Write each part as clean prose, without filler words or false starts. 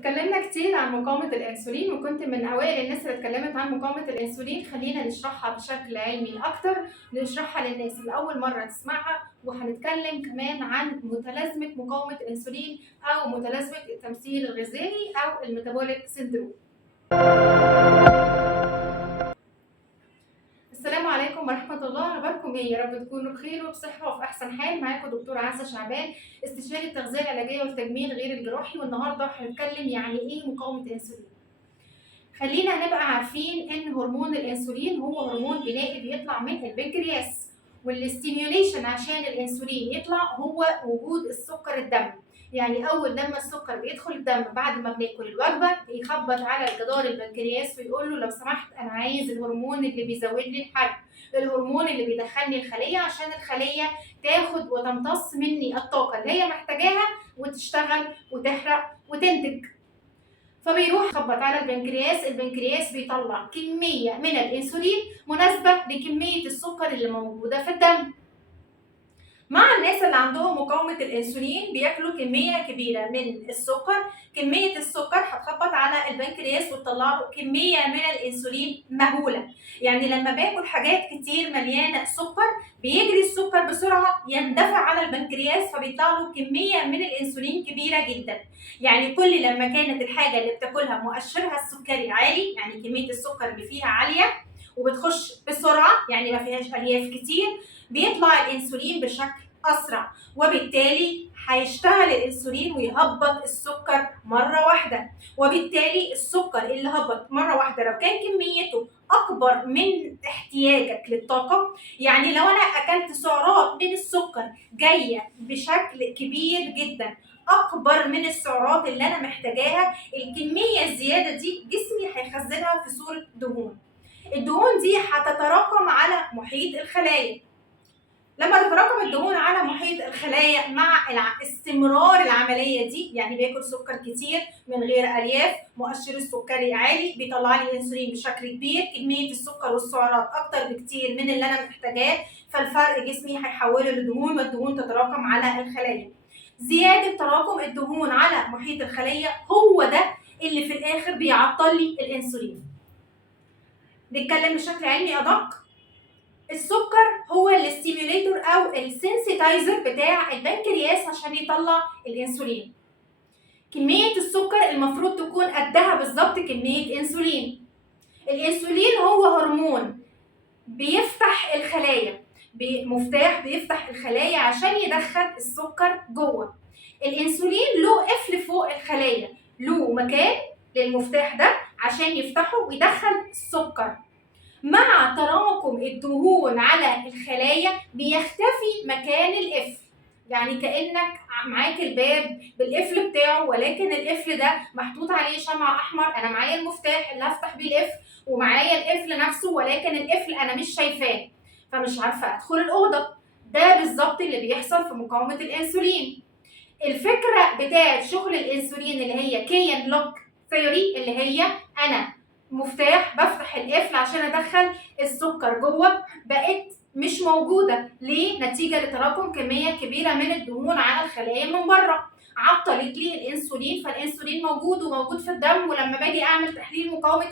اتكلمنا كتير عن مقاومة الأنسولين، وكنت من أوائل الناس اللي اتكلمت عن مقاومة الأنسولين. خلينا نشرحها بشكل علمي أكتر، نشرحها للناس اللي أول مرة تسمعها، وهنتكلم كمان عن متلازمة مقاومة الأنسولين أو متلازمة التمثيل الغذائي أو الميتابوليك سيندروم. السلام عليكم ورحمة الله، أخباركم إيه؟ يا رب تكونوا بخير وبصحة وفي أحسن حال. معاكم دكتورة عزة شعبان، استشاري التغذية العلاجية والتجميل غير الجراحي، والنهارده هنتكلم يعني إيه مقاومة الأنسولين. خلينا نبقى عارفين إن هرمون الأنسولين هو هرمون بنائي بيطلع من البنكرياس، والاستيميوليشن عشان الأنسولين يطلع هو وجود السكر الدم. يعني أول لما السكر بيدخل الدم بعد ما بناكل الوجبة بيخبط على جدار البنكرياس ويقول له لو سمحت أنا عايز الهرمون اللي بيزود لي الحجم، الهرمون اللي بيدخلني الخلية عشان الخلية تاخد وتمتص مني الطاقة اللي هي محتاجاها وتشتغل وتحرق وتنتج. فبيروح يخبط على البنكرياس بيطلع كمية من الأنسولين مناسبة لكمية السكر اللي موجودة في الدم. مع الناس اللي عندهم مقاومة الأنسولين بياكلوا كمية كبيرة من السكر، كمية السكر هتخبط على البنكرياس وتطلع له كمية من الأنسولين مهولة. يعني لما باكل حاجات كتير مليانة سكر بيجري السكر بسرعة يندفع على البنكرياس فبيطلع له كمية من الأنسولين كبيرة جدا. يعني كل لما كانت الحاجة اللي بتاكلها مؤشرها السكري عالي، يعني كمية السكر اللي فيها عالية وبتخش بسرعة، يعني ما فيهاش ألياف كتير، بيطلع الانسولين بشكل اسرع، وبالتالي هيشتغل الانسولين ويهبط السكر مره واحده. وبالتالي السكر اللي هبط مره واحده لو كان كميته اكبر من احتياجك للطاقه، يعني لو انا اكلت سعرات من السكر جايه بشكل كبير جدا اكبر من السعرات اللي انا محتاجاها، الكميه الزياده دي جسمي هيخزنها في صوره دهون. الدهون دي هتتراكم على محيط الخلايا. لما تتراكم الدهون على محيط الخلايا مع استمرار العمليه دي، يعني باكل سكر كتير من غير الياف، مؤشر السكري عالي، بيطلع لي انسولين بشكل كبير، كميه السكر والسعرات اكتر بكتير من اللي انا محتاجاه، فالفرق جسمي هيحوله لدهون والدهون تتراكم على الخلايا. زياده تراكم الدهون على محيط الخليه هو ده اللي في الاخر بيعطل لي الانسولين. نتكلم بشكل علمي ادق. السكر هو الاستيميوليتور او السنسيتايزر بتاع البنكرياس عشان يطلع الانسولين. كميه السكر المفروض تكون قدها بالظبط كميه انسولين. الانسولين هو هرمون بيفتح الخلايا، مفتاح بيفتح الخلايا عشان يدخل السكر جوه. الانسولين له قفل فوق الخلايا، له مكان للمفتاح ده عشان يفتحه ويدخل السكر. مع تراكم الدهون على الخلايا بيختفي مكان القفل، يعني كأنك معاك الباب بالقفل بتاعه ولكن القفل ده محطوط عليه شمع احمر. انا معايا المفتاح اللي هفتح بيه القفل ومعايا القفل نفسه، ولكن القفل انا مش شايفاه فمش عارفه ادخل الاوضه. ده بالظبط اللي بيحصل في مقاومه الانسولين. الفكره بتاعت شغل الانسولين اللي هي كي لوك ثيوري، اللي هي انا مفتاح بفتح القفل عشان ادخل السكر جوه، بقت مش موجوده. ليه؟ نتيجه لتراكم كميه كبيره من الدهون على الخلايا من بره، عطلت لي الانسولين. فالانسولين موجود في الدم، ولما باجي اعمل تحليل مقاومه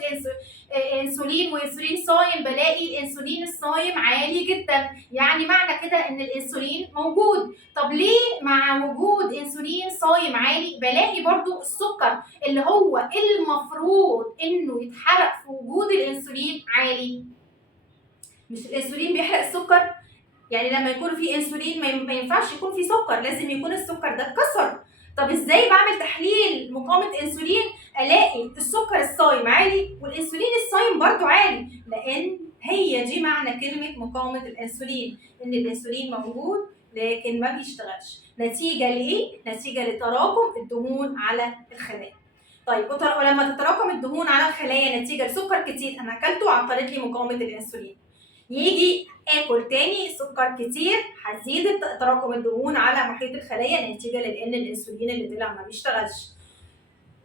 انسولين وانسولين صايم بلاقي الانسولين الصايم عالي جدا، يعني معنى كده ان الانسولين موجود. طب ليه مع وجود انسولين صايم عالي بلاقي برضو السكر اللي هو المفروض انه يتحرق في وجود الانسولين عالي؟ مش الانسولين بيحرق السكر؟ يعني لما يكون في انسولين ما ينفعش يكون في سكر، لازم يكون السكر ده اتكسر. طب ازاي بعمل تحليل مقاومه انسولين الاقي السكر الصايم عالي والانسولين الصايم برضو عالي؟ لان هي دي معنى كلمه مقاومه الانسولين، ان الانسولين موجود لكن ما بيشتغلش. نتيجه لايه؟ نتيجه لتراكم الدهون على الخلايا. طيب ولما تتراكم الدهون على الخلايا نتيجه لسكر كتير انا اكلته عطلت لي مقاومه الانسولين، يجي اكل تاني سكر كتير هتزيد تراكم الدهون على محيط الخلايا نتيجه لان الانسولين اللي طلع ما بيشتغلش.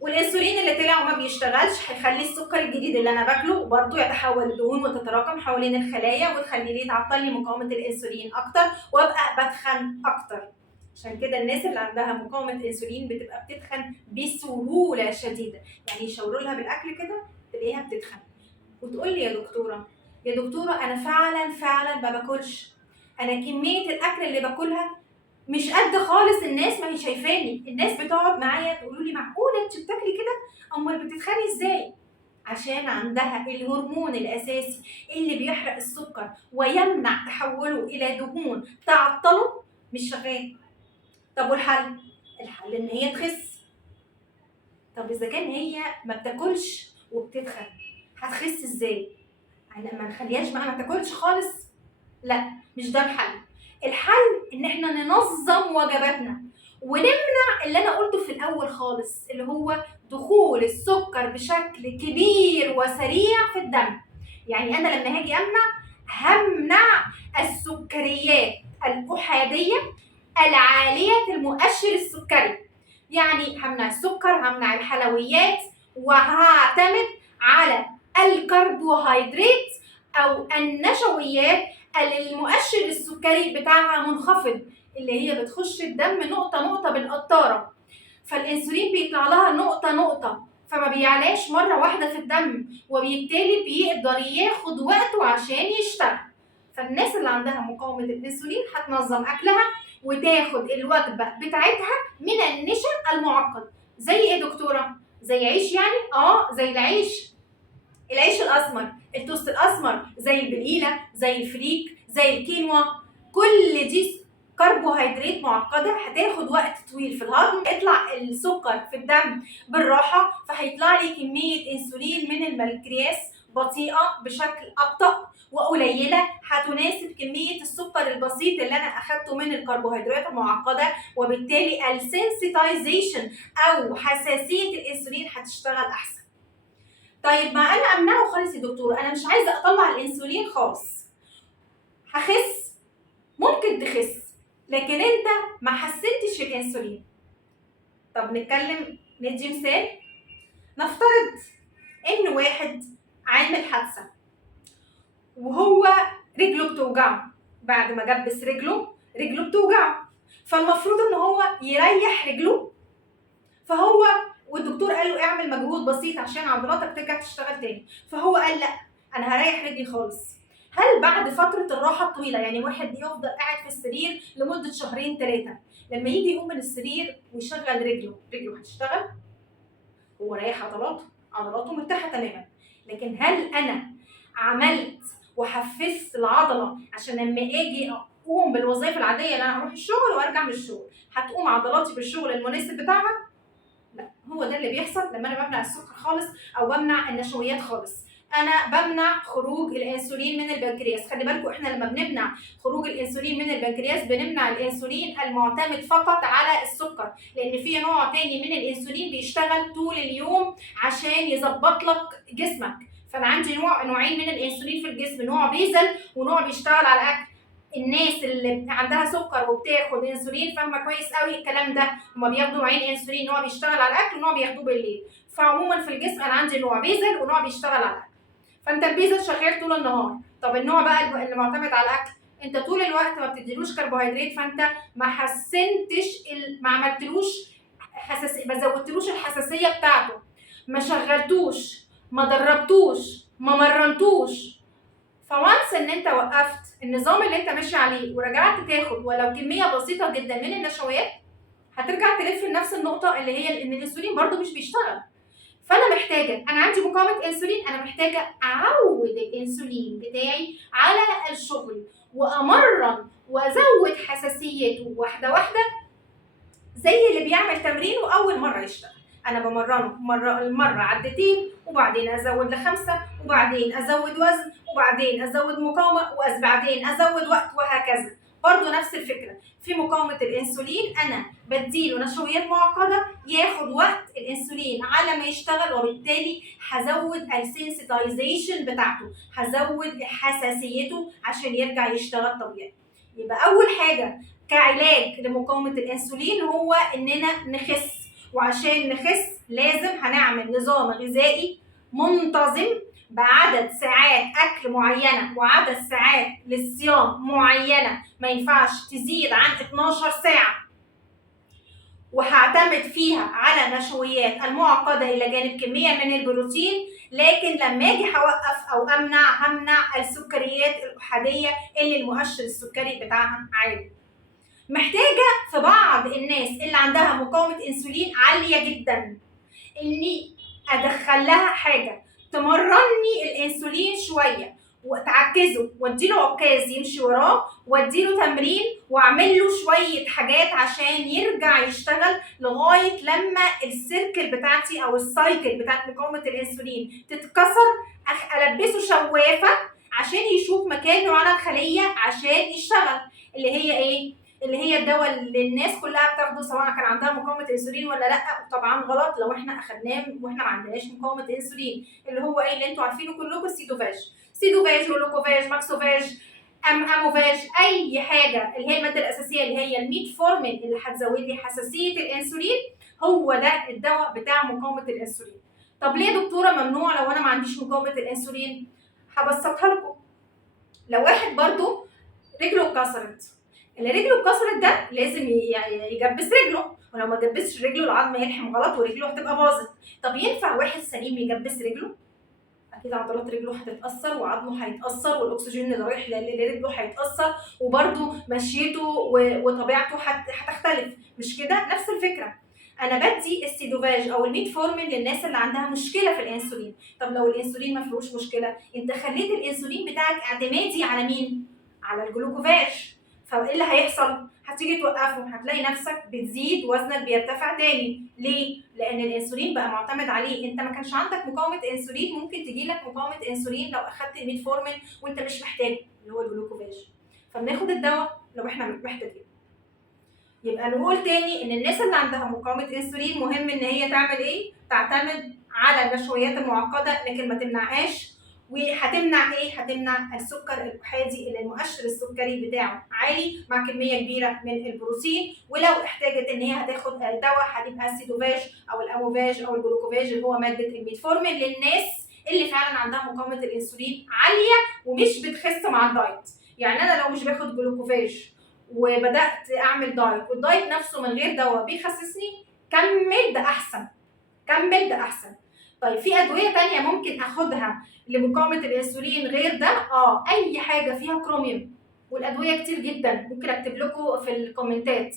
والانسولين اللي طلع وما بيشتغلش هيخلي السكر الجديد اللي انا باكله برضه يتحول لدهون وتتراكم حوالين الخلايا وتخلي لي تعطل لي مقاومه الانسولين اكتر وابقى بتخن اكتر. عشان كده الناس اللي عندها مقاومه انسولين بتبقى بتتخن بسهوله شديده، يعني يشاوروا لها بالاكل كده تلاقيها بتتخن وتقول لي يا دكتوره انا فعلا ما باكلش، انا كميه الاكل اللي باكلها مش قد خالص، الناس ما هي شايفاني، الناس بتقعد معايا تقولوا لي معقوله انت بتاكلي كده؟ امال بتتخني ازاي؟ عشان عندها الهرمون الاساسي اللي بيحرق السكر ويمنع تحوله الى دهون تعطله مش شغال. طب والحل؟ الحل ان هي تخس. طب اذا كان هي ما بتاكلش وبتتخن هتخس ازاي؟ يعني ما نخليهاش بقى ما تاكلش خالص؟ لا، مش ده الحل. الحل ان احنا ننظم وجباتنا ونمنع اللي انا قلته في الاول خالص، اللي هو دخول السكر بشكل كبير وسريع في الدم. يعني انا لما هاجي همنع السكريات الاحاديه العاليه المؤشر السكري، يعني همنع السكر، همنع الحلويات، وهعتمد على الكربوهيدرات او النشويات اللي المؤشر السكري بتاعها منخفض، اللي هي بتخش الدم نقطه نقطه بالقطاره، فالانسولين بيطلع لها نقطه نقطه، فما بيعلاش مره واحده في الدم، وبالتالي بيقدر ياخد وقته عشان يشتغل. فالناس اللي عندها مقاومه الانسولين هتنظم اكلها وتاخد الوجبه بتاعتها من النشا المعقد. زي ايه يا دكتوره؟ زي عيش يعني؟ زي العيش الاسمر، التوست الاسمر، زي البليله، زي الفريك، زي الكينوا، كل دي كربوهيدرات معقده هتاخد وقت طويل في الهضم، يطلع السكر في الدم بالراحه، فهيطلع لي كميه انسولين من البنكرياس بطيئه بشكل ابطا وقليله، هتناسب كميه السكر البسيط اللي انا اخدته من الكربوهيدرات المعقده، وبالتالي السنسيتايزيشن او حساسيه الانسولين هتشتغل احسن. طيب ما انا امنعه خالص يا دكتور، انا مش عايزه اطلع الانسولين خالص، هخس؟ ممكن تخس، لكن انت ما حسنتش الانسولين. طب ندي مثال. نفترض ان واحد عامل حادثه وهو رجله بتوجعه، بعد ما جبس رجله بتوجعه، فالمفروض ان هو يريح رجله، والدكتور قال له اعمل مجهود بسيط عشان عضلاتك ترجع تشتغل تاني، فهو قال لا انا هريح رجلي خالص. هل بعد فتره الراحه الطويله، يعني واحد يفضل قاعد في السرير لمده 2-3 لما يجي يقوم من السرير ويشغل رجله هتشتغل؟ هو ريح عضلاته مرتاحه تماما. لكن هل انا عملت وحفزت العضله عشان لما اجي اقوم بالوظائف العاديه اللي انا هروح الشغل وارجع من الشغل هتقوم عضلاتي بالشغل المناسب بتاعها؟ لا، هو ده اللي بيحصل لما انا بمنع السكر خالص او بمنع النشويات خالص. انا بمنع خروج الانسولين من البنكرياس. خلي بالكم احنا لما بنمنع خروج الانسولين من البنكرياس بنمنع الانسولين المعتمد فقط على السكر، لان في نوع تاني من الانسولين بيشتغل طول اليوم عشان يظبط لك جسمك. فانا عندي نوعين من الانسولين في الجسم، نوع بيزل ونوع بيشتغل على الاكل. الناس اللي عندها سكر وبتاخد انسولين فاهمه كويس قوي الكلام ده، هما بياخدوا نوعين انسولين، نوع بيشتغل على الاكل ونوع بياخدوه بالليل. فعموما في الجسم انا عندي نوع بيزل ونوع بيشتغل على الاكل. فانت البيزل شغال طول النهار. طب النوع بقى اللي معتمد على الاكل، انت طول الوقت ما بتديلوش كربوهيدرات، فانت ما حسنتش ما عملتلوش ما زودتلوش الحساسيه بتاعته، ما شغلتوش، ما دربتوش، ما مرنتوش. فوانس ان انت وقفت النظام اللي انت ماشي عليه ورجعت تاخد ولو كميه بسيطه جدا من النشويات، هترجع تلف لنفس النقطه اللي هي ان الانسولين برضو مش بيشتغل. فانا محتاجه، انا عندي مقاومه انسولين، انا محتاجه اعود الانسولين بتاعي على الشغل وامرن وازود حساسيته واحده واحده، زي اللي بيعمل تمرين واول مره يشتغل. انا بمرنه مره عدتين وبعدين ازود ل5 وبعدين ازود وزن وبعدين ازود مقاومه وبعدين ازود وقت وهكذا. برضو نفس الفكره في مقاومه الانسولين، انا بديله نشويات معقده ياخد وقت الانسولين على ما يشتغل، وبالتالي هزود السنسيتايزيشن بتاعته، هزود حساسيته عشان يرجع يشتغل طبيعي. يبقى اول حاجه كعلاج لمقاومه الانسولين هو اننا نخس، وعشان نخس لازم هنعمل نظام غذائي منتظم بعدد ساعات اكل معينه وعدد ساعات للصيام معينه، ما ينفعش تزيد عن 12 ساعه. وهعتمد فيها على نشويات المعقدة إلى جانب كمية من البروتين، لكن لما أجي هوقف أو همنع السكريات الأحادية اللي المؤشر السكري بتاعها عالي. محتاجة في بعض الناس اللي عندها مقاومة أنسولين عالية جدا إني أدخل لها حاجة تمرني الأنسولين شوية وتعكزه واديله عكاز يمشي وراه واديله تمرين واعمل له شويه حاجات عشان يرجع يشتغل لغايه لما السيركل بتاعتي او السايكل بتاعت مقاومه الانسولين تتكسر، البسه شوافه عشان يشوف مكانه على الخليه عشان يشتغل، اللي هي ايه؟ اللي هي الدواء اللي الناس كلها بتاخده سواء كان عندها مقاومه انسولين ولا لا. طبعا غلط لو احنا اخدناه واحنا ما عندناش مقاومه انسولين، اللي هو ايه اللي انتوا عارفينه كلكم؟ سيدوفاج ولوكوفاج ماكسوفاج اموفاج، اي حاجه اللي هي الماده الاساسيه اللي هي الميتفورمين اللي هتزود لي حساسيه الانسولين، هو ده الدواء بتاع مقاومه الانسولين. طب ليه يا دكتوره ممنوع لو انا ما عنديش مقاومه الانسولين؟ هبسطها لكم. لو واحد برضو رجله اتكسرت، اللي رجله اتكسرت ده لازم يجبس رجله، ولو ما جبسش رجله العظم يلحم غلط ورجله هتبقى باظت. طب ينفع واحد سليم يجبس رجله؟ اكيد عضلات رجله هتتاثر وعظمه هيتاثر والاكسجين اللي رايح لرجله هيتاثر وبرده مشيته وطبيعته هتختلف، مش كده؟ نفس الفكره. انا بدي السيدوفاج او الميتفورمين للناس اللي عندها مشكله في الانسولين. طب لو الانسولين ما فيهوش مشكله، انت خليت الانسولين بتاعك اعتمادي على مين؟ على الجلوكوفاج. فايه اللي هيحصل؟ هتيجي توقفه هتلاقي نفسك بتزيد وزنك بيرتفع تاني. ليه؟ لان الانسولين بقى معتمد عليه. انت ما كانش عندك مقاومه انسولين، ممكن تجيلك مقاومه انسولين لو اخدت الميتفورمين وانت مش محتاجه اللي هو الجلوكوفاج. فبناخد الدواء لو احنا محتاجين. يبقى نقول تاني ان الناس اللي عندها مقاومه انسولين مهم ان هي تعمل ايه؟ تعتمد على النشويات المعقده لكن ما تمنعهاش. وهتمنع ايه؟ هتمنع السكر الاحادي اللي المؤشر السكري بتاعه عالي مع كميه كبيره من البروتين. ولو احتاجت ان هي هتاخد دواء هتبقى السيدوفاج او الاموفاج او الجلوكوفاج اللي هو ماده الميتفورمين للناس اللي فعلا عندها مقاومه الانسولين عاليه ومش بتخس مع الدايت. يعني انا لو مش باخد جلوكوفاج وبدات اعمل دايت والدايت نفسه من غير دواء بيخسسني، كمل ده احسن، كمل ده احسن. طيب في ادويه تانية ممكن اخدها لمقاومه الانسولين غير ده؟ اي حاجه فيها كروميوم، والادويه كتير جدا ممكن اكتب لكم في الكومنتات.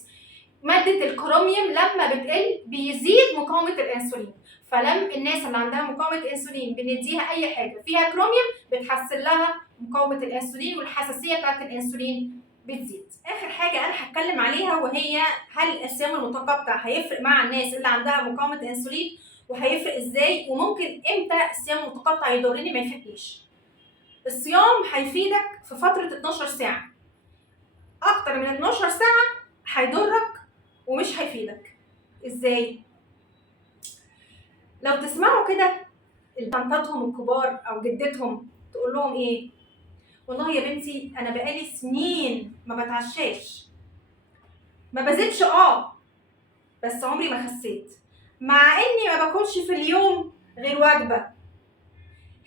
ماده الكروميوم لما بتقل بيزيد مقاومه الانسولين، فلما الناس اللي عندها مقاومه انسولين بنديها اي حاجه فيها كروميوم بتحسن لها مقاومه الانسولين والحساسيه بتاعت الانسولين بتزيد. اخر حاجه انا هتكلم عليها وهي هل الصيام المتقطع هيفرق مع الناس اللي عندها مقاومه انسولين، وهيفرق ازاي، وممكن امتى الصيام المتقطع يضرني ما يفيدنيش. الصيام هيفيدك في فتره 12 ساعه، اكتر من 12 ساعه هيضرك ومش هيفيدك. ازاي؟ لو تسمعوا كده طنطاتهم الكبار او جدتهم تقول لهم ايه؟ والله يا بنتي انا بقالي سنين ما بتعشاش، ما بزيدش بس عمري ما خسيت، مع اني ما باكلش في اليوم غير وجبه.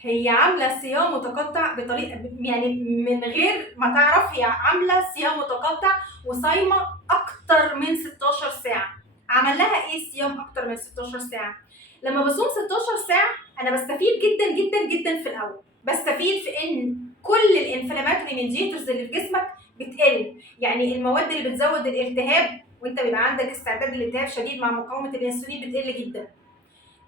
هي عامله صيام متقطع بطريقه يعني من غير ما تعرف هي عامله صيام متقطع وصايمه اكتر من 16 ساعه. عمل لها ايه صيام اكتر من 16 ساعه؟ لما بصوم 16 ساعه انا بستفيد جدا جدا جدا في الاول، بستفيد في ان كل الانفلاماتوري ميديتورز اللي في جسمك بتقل، يعني المواد اللي بتزود الالتهاب وانت بيبقى عندك استعداد للالتهاب شديد مع مقاومه الانسولين بتقل جدا،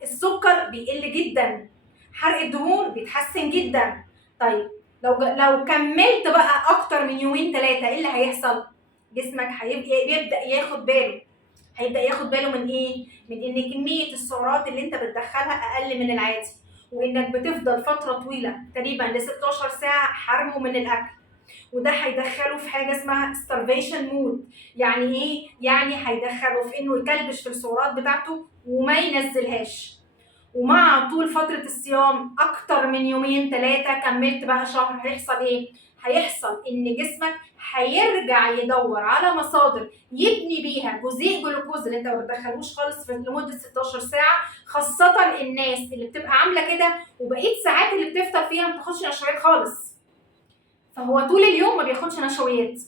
السكر بيقل جدا، حرق الدهون بيتحسن جدا. طيب لو كملت بقى اكتر من يومين 3 ايه اللي هيحصل؟ جسمك هيبدا ياخد باله من ايه؟ من ان كميه السعرات اللي انت بتدخلها اقل من العادي، وانك بتفضل فتره طويله تقريبا ل 16 ساعه حرمه من الاكل، وده هيدخله في حاجه اسمها starvation mood. يعني ايه؟ يعني هيدخله في انه يكلبش في السعرات بتاعته وما ينزلهاش. ومع طول فتره الصيام اكتر من يومين 3 كملت بقى شهر، هيحصل ايه؟ هيحصل ان جسمك هيرجع يدور على مصادر يبني بيها جزيء جلوكوز اللي انت ما بتدخلوش خالص لمده 16 ساعه، خاصه الناس اللي بتبقى عامله كده وبقيت ساعات اللي بتفطر فيها ما بتاخدش نشويات خالص. فهو طول اليوم ما بياخدش نشويات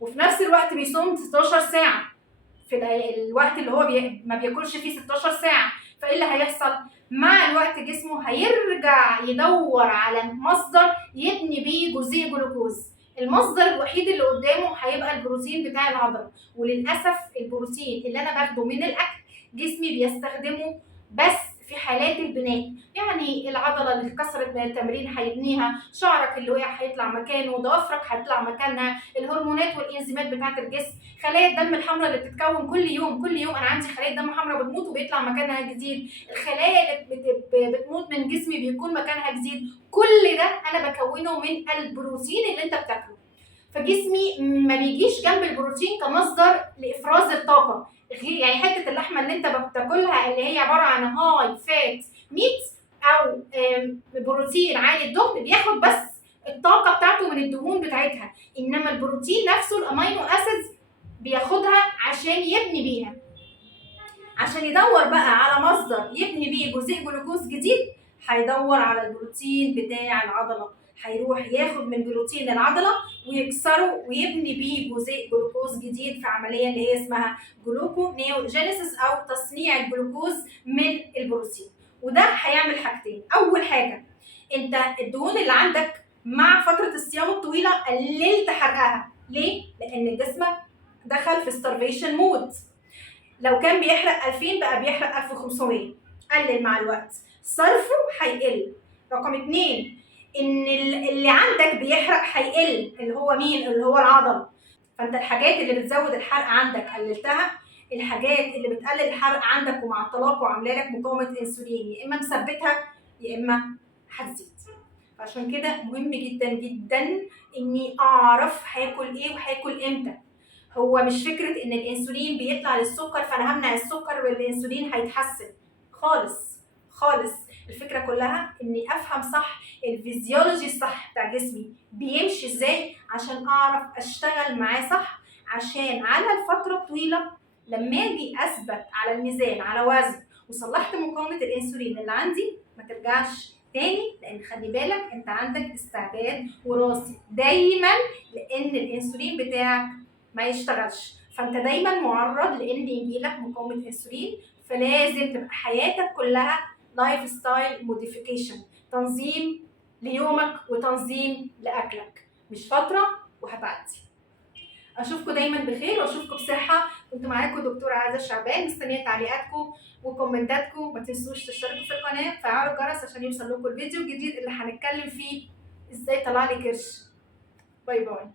وفي نفس الوقت بيصوم 16 ساعه، في الوقت اللي هو ما بياكلش فيه 16 ساعه. فايه اللي هيحصل؟ مع الوقت جسمه هيرجع يدور على مصدر يبني بيه جزيء جلوكوز. المصدر الوحيد اللي قدامه هيبقى البروتين بتاع العضله، وللاسف البروتين اللي انا باخده من الاكل جسمي بيستخدمه بس في حالات البناء. يعني العضله اللي اتكسرت من التمرين هيبنيها، شعرك اللي وقع هيطلع مكانه، ضوافرك هتطلع مكانها، الهرمونات والانزيمات بتاعه الجسم، خلايا الدم الحمراء اللي بتتكون كل يوم انا عندي خلايا دم حمراء بتموت وبيطلع مكانها جديد، الخلايا اللي بتموت من جسمي بيكون مكانها جديد، كل ده انا بكونه من البروتين اللي انت بتاكله. فجسمي ما بيجيش جنب البروتين كمصدر لافراز الطاقه. يعني حته اللحمه اللي انت بتاكلها اللي هي عباره عن هاي فات ميت او بروتين عالي الدهن، بياخد بس الطاقه بتاعته من الدهون بتاعتها، انما البروتين نفسه الامينو اسيدز بياخدها عشان يبني بيها. عشان يدور بقى على مصدر يبني بيه جزيء جلوكوز جديد، هيدور على البروتين بتاع العضله، هيروح ياخد من بروتين العضله ويكسره ويبني بيه جزيء جلوكوز جديد في عمليه اللي هي اسمها جلوكونيوجينيسيس او تصنيع الجلوكوز من البروتين. وده هيعمل حاجتين. اول حاجه، انت الدهون اللي عندك مع فتره الصيام الطويله قللت حرقها. ليه؟ لان جسمك دخل في starvation مود. لو كان بيحرق 2000 بقى بيحرق 1500، قلل مع الوقت، صرفه هيقل. رقم 2، ان اللي عندك بيحرق هيقل، اللي هو مين؟ اللي هو العضل. فانت الحاجات اللي بتزود الحرق عندك قللتها، الحاجات اللي بتقلل الحرق عندك ومعطلاك وعامله لك مقاومه انسولين يا اما مثبتها يا اما هتزيد. عشان كده مهم جدا جدا اني اعرف هاكل ايه وهاكل امتى. هو مش فكره ان الانسولين بيطلع للسكر فانا همنع السكر والانسولين هيتحسن خالص خالص. الفكره كلها اني افهم صح الفيزيولوجي الصح بتاع جسمي بيمشي ازاي عشان اعرف اشتغل معاه صح، عشان على الفتره الطويله لما اجي اثبت على الميزان على وزن وصلحت مقاومه الانسولين اللي عندي ما ترجعش تاني. لان خلي بالك انت عندك استعداد وراثي دايما لان الانسولين بتاعك ما يشتغلش، فانت دايما معرض لان يجيلك مقاومه انسولين. فلازم تبقى حياتك كلها لايف ستايل موديفيكيشن، تنظيم ليومك وتنظيم لاكلك، مش فتره وهتعدي. اشوفكم دايما بخير واشوفكم بصحه. كنت معاكم دكتوره عزه شعبان، مستنيه تعليقاتكم وكومنتاتكم. ما تنسوش تشتركوا في القناه وتفعلوا الجرس عشان يوصل لكم الفيديو الجديد اللي هنتكلم فيه ازاي طلع لي كرش. باي باي.